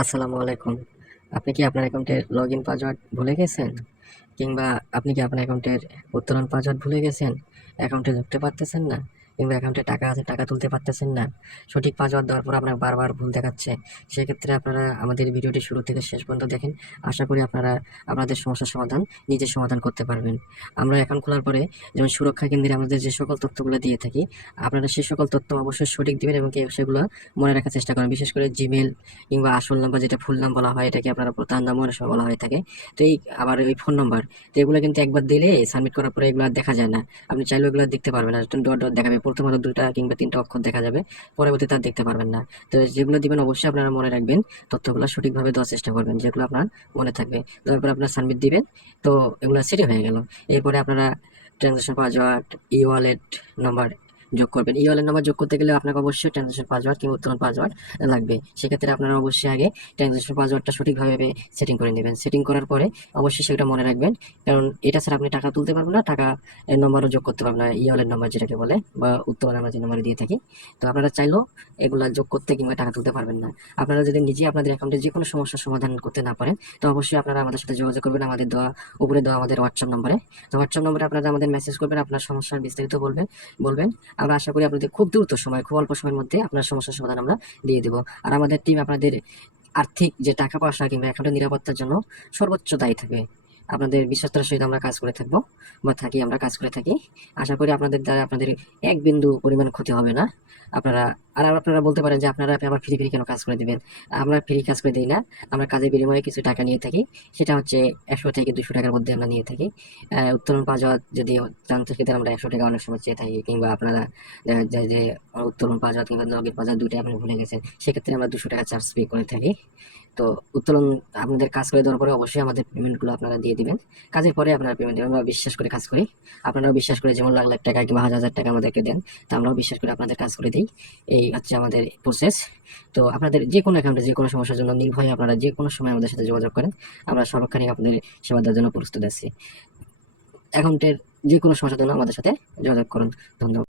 আসসালামু আলাইকুম। আপনি কি আপনার অ্যাকাউন্টের লগইন পাসওয়ার্ড ভুলে গেছেন? কিংবা আপনি কি আপনার অ্যাকাউন্টের উত্তোলন পাসওয়ার্ড ভুলে গেছেন? অ্যাকাউন্টে ঢুকতে পারতেছেন না? কিংবা অ্যাকাউন্টে টাকা আছে, টাকা তুলতে পারতেছেন না? সঠিক পাসওয়ার্ড দেওয়ার পর আপনার বারবার ভুল দেখাচ্ছে। সেক্ষেত্রে আপনারা আমাদের ভিডিওটি শুরু থেকে শেষ পর্যন্ত দেখেন। আশা করি আপনারা আপনাদের সমস্যার সমাধান নিজে সমাধান করতে পারবেন। আমরা অ্যাকাউন্ট খোলার পরে যেমন সুরক্ষা কেন্দ্রে আমাদের যে সকল তথ্যগুলো দিয়ে থাকি, আপনারা সেই সকল তথ্য অবশ্যই সঠিক দিবেন এবং সেগুলো মনে রাখার চেষ্টা করেন। বিশেষ করে জিমেইল কিংবা আসল নাম্বার, যেটা ফুল নাম বলা হয়, এটাকে আপনারা প্রধান নাম অনেক সময় বলা হয়ে থাকে। তো এই আবার ওই ফোন নাম্বার, তো এগুলো কিন্তু একবার দিলে সাবমিট করার পরে এগুলো আর দেখা যায় না। আপনি চাইলেও এগুলো দেখতে পারবেন না, ডট ডট দেখাবে, প্রথমত 2টা কিংবা 3টা অক্ষর দেখা যাবে, পরবর্তীতে আর দেখতে পারবেন না। তো যেগুলো দিবেন অবশ্যই আপনারা মনে রাখবেন, তথ্যগুলো সঠিকভাবে দেওয়ার চেষ্টা করবেন, যেগুলো আপনার মনে থাকবে। তারপর আপনার সাবমিট দিবেন, তো এগুলো সেটই হয়ে গেল। এরপরে আপনারা ট্রানজাকশন পাসওয়ার্ড, ই ওয়ালেট নাম্বার যোগ করবেন। ই ওয়ালেট নাম্বার যোগ করতে গেলে আপনাকে অবশ্যই ট্রানজাকশন পাসওয়ার্ড কিংবা উত্তোলন পাসওয়ার্ড লাগবে। সেক্ষেত্রে আপনারা অবশ্যই আগে ট্রানজাকশন পাসওয়ার্ডটা সঠিকভাবে সেটিং করে নেবেন। সেটিং করার পরে অবশ্যই সেটা মনে রাখবেন, কারণ এটা ছাড়া আপনি টাকা তুলতে পারবেন না, টাকা নম্বরও যোগ করতে পারবেন না, ই ওয়ালেট নাম্বার যেটাকে বলে, বা উত্তোলন আমরা যে নাম্বার দিয়ে থাকি। তো আপনারা চাইলেও এগুলা যোগ করতে কিংবা টাকা তুলতে পারবেন না। আপনারা যদি নিজে আপনাদের অ্যাকাউন্টে যে কোনো সমস্যার সমাধান করতে না পারেন, তো অবশ্যই আপনারা আমাদের সাথে যোগাযোগ করবেন আমাদের উপরে দেওয়া আমাদের হোয়াটসঅ্যাপ নম্বরে। তো হোয়াটসঅ্যাপ নম্বরে আপনারা আমাদের মেসেজ করবেন, আপনার সমস্যার বিস্তারিত বলবেন। আমরা আশা করি আপনাদের খুব দ্রুত সময়, খুব অল্প সময়ের মধ্যে আপনার সমস্যার সমাধান আমরা দিয়ে দেবো। আর আমাদের টিম আপনাদের আর্থিক যে টাকা পয়সা কিংবা অ্যাকাউন্টের নিরাপত্তার জন্য সর্বোচ্চ দায়ী থাকবে। আপনাদের বিশ্বাসটার সহিত আমরা কাজ করে থাকবো, বা আমরা কাজ করে থাকি। আশা করি আপনাদের দ্বারা আপনাদের এক বিন্দু পরিমাণ ক্ষতি হবে না। আপনারা আপনারা বলতে পারেন যে আপনারা আবার ফ্রি কেন কাজ করে দিবেন। আমরা ফ্রি কাজ করে দিই না, আমরা কাজের বিনিময়ে কিছু টাকা নিয়ে থাকি। সেটা হচ্ছে 100 থেকে 200 টাকার মধ্যে আমরা নিয়ে থাকি। উত্তোলন পাওয়া যদি জানতে সেক্ষেত্রে আমরা 100 টাকা অনেক সময় চেয়ে থাকি, কিংবা আপনারা দেখা যায় যে উত্তোলন পাওয়া কিংবা লগের পাওয়া দুইটাই আপনি ভুলে গেছেন, সেক্ষেত্রে আমরা 200 টাকা চার্জ পে করে থাকি। তো উত্তোলন আপনাদের কাজ করে দেওয়ার পরে অবশ্যই আমাদের পেমেন্টগুলো আপনারা দিয়ে দিবেন। কাজের পরে আপনারা পেমেন্ট দেবেন। আমরা বিশ্বাস করে কাজ করি, আপনারাও বিশ্বাস করে যেমন লাখ লাখ টাকা কিংবা হাজার হাজার টাকা আমাদেরকে দেন, তা আমরাও বিশ্বাস করে আপনাদের কাজ করে দিই। এই হচ্ছে আমাদের প্রসেস। তো আপনাদের যে কোনো অ্যাকাউন্টে যে কোনো সমস্যার জন্য নির্ভয়ে আপনারা যে কোনো সময় আমাদের সাথে যোগাযোগ করেন, আমরা সর্বক্ষণিক আপনাদের সেবা দেওয়ার জন্য প্রস্তুত আছি। অ্যাকাউন্টের যে কোনো সমস্যার জন্য আমাদের সাথে যোগাযোগ করুন। ধন্যবাদ।